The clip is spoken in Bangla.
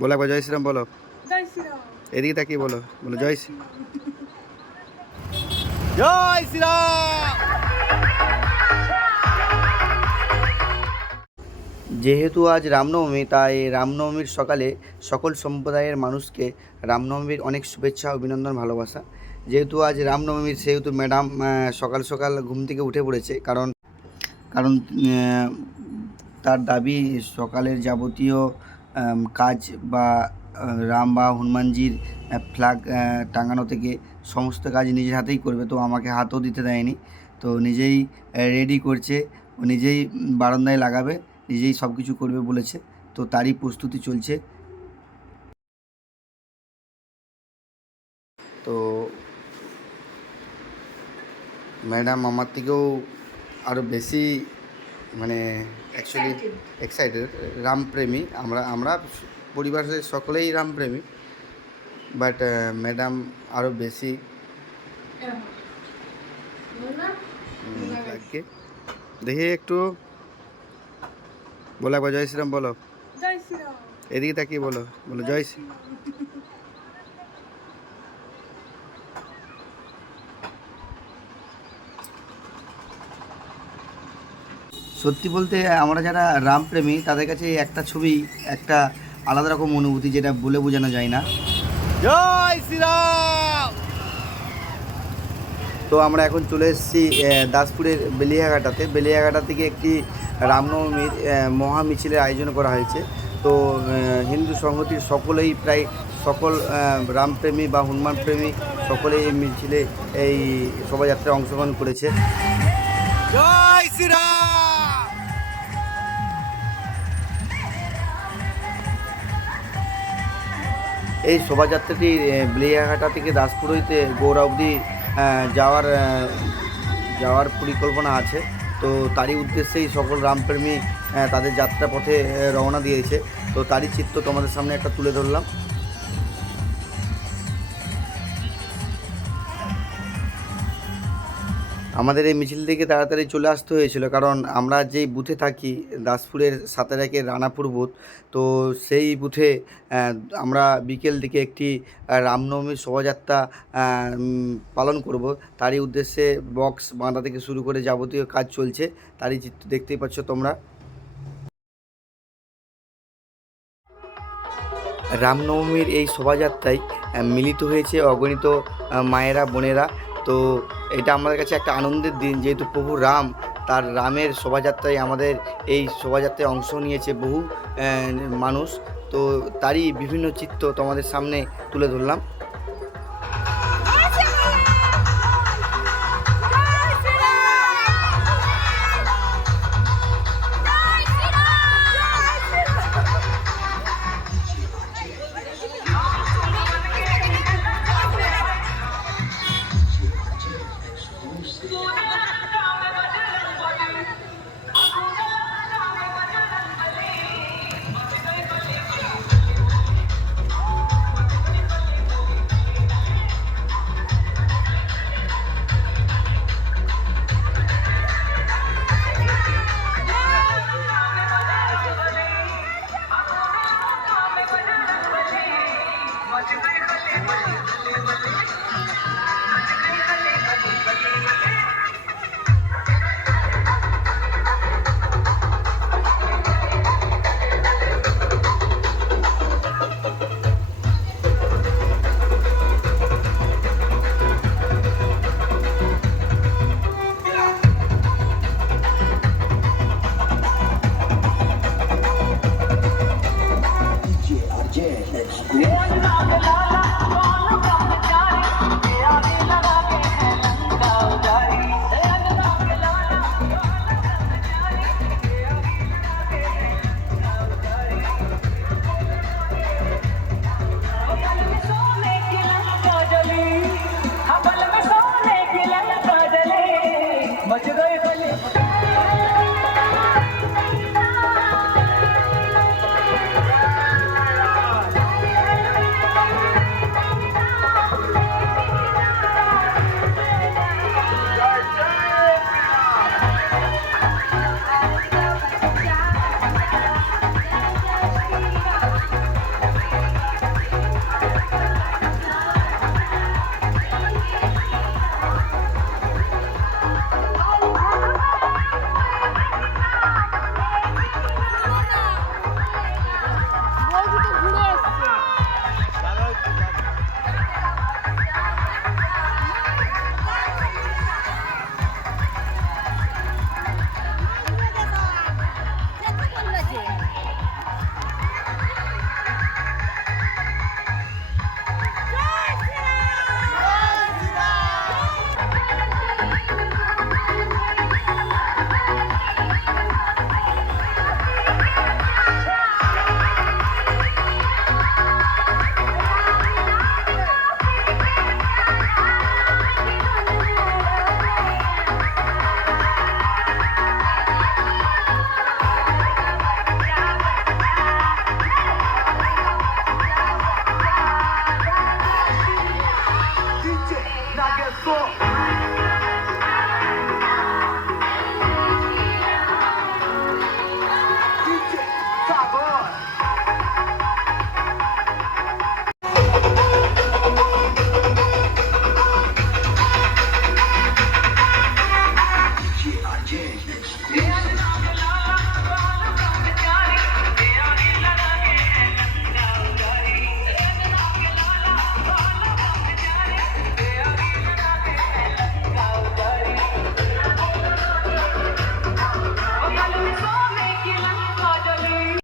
বলো একবার জয় শ্রীরাম বলো। জয় শ্রীরাম। এদিকে তাকিয়ে বলো, বলো জয় শ্রী জয় শ্রীরাম। যেহেতু আজ রামনবমী, তাই রামনবমীর সকালে সকল সম্প্রদায়ের মানুষকে রামনবমীর অনেক শুভেচ্ছা, অভিনন্দন, ভালোবাসা। যেহেতু আজ রামনবমীর, সেহেতু ম্যাডাম সকাল সকাল ঘুম থেকে উঠে পড়েছে, কারণ কারণ তার দাবি সকালের যাবতীয় কাজ বা রাম বা হনুমানজির ফ্ল্যাগ টাঙানো থেকে সমস্ত কাজ নিজের হাতেই করবে। তো আমাকে হাতও দিতে দেয়নি, তো নিজেই রেডি করছে, ও নিজেই বারান্দায় লাগাবে, নিজেই সব কিছু করবে বলেছে। তো তারই প্রস্তুতি চলছে। তো ম্যাডাম আমার থেকেও আরও বেশি মানে অ্যাকচুয়ালি এক্সাইটেড, রামপ্রেমী। আমরা আমরা পরিবারের সকলেই রামপ্রেমী, বাট ম্যাডাম আরও বেশি। দেখি একটু বলো একবার জয় শ্রীরাম বলো। জয় শ্রীরাম। এদিকে তাকিয়ে বলো, বলো জয় শ্রী। সত্যি বলতে আমরা যারা রামপ্রেমী তাদের কাছে একটা ছবি একটা আলাদা রকম অনুভূতি, যেটা বলে বোঝানো যায় না। জয় শ্রীরাম। তো আমরা এখন চলে এসেছি দাসপুরের বেলিয়াঘাটাতে। বেলিয়াঘাটা থেকে একটি রামনবমীর মহা মিছিলের আয়োজন করা হয়েছে। তো হিন্দু সংহতির সকলেই, প্রায় সকল রামপ্রেমী বা হনুমান প্রেমী সকলেই এই মিছিলে, এই শোভাযাত্রায় অংশগ্রহণ করেছে। জয় শ্রীরাম। এই শোভাযাত্রাটি বেলিয়াঘাটা থেকে দাসপুর হইতে গৌড়া অবধি যাওয়ার যাওয়ার পরিকল্পনা আছে। তো তারই উদ্দেশ্যেই সকল রামপ্রেমী তাদের যাত্রাপথে রওনা দিয়েছে। তো তারই চিত্র তোমাদের সামনে একটা তুলে ধরলাম। আমাদের এই মিছিল থেকে তাড়াতাড়ি চলে আসতে হয়েছিল, কারণ আমরা যেই বুথে থাকি, দাসপুরের 7 রানাপুর বুথ। তো সেই বুথে আমরা বিকেল দিকে একটি রামনবমীর শোভাযাত্রা পালন করব। তারই উদ্দেশ্যে বক্স বাঁধা থেকে শুরু করে যাবতীয় কাজ চলছে, তারই চিত্র দেখতেই পাচ্ছ তোমরা। রামনবমীর এই শোভাযাত্রায় মিলিত হয়েছে অগণিত মায়েরা, বোনেরা। তো এটা আমাদের কাছে একটা আনন্দের দিন, যেহেতু প্রভু রাম, তার রামের শোভাযাত্রায় আমাদের এই শোভাযাত্রায় অংশ নিয়েছে বহু মানুষ। তো তারই বিভিন্ন চিত্র তোমাদের সামনে তুলে ধরলাম।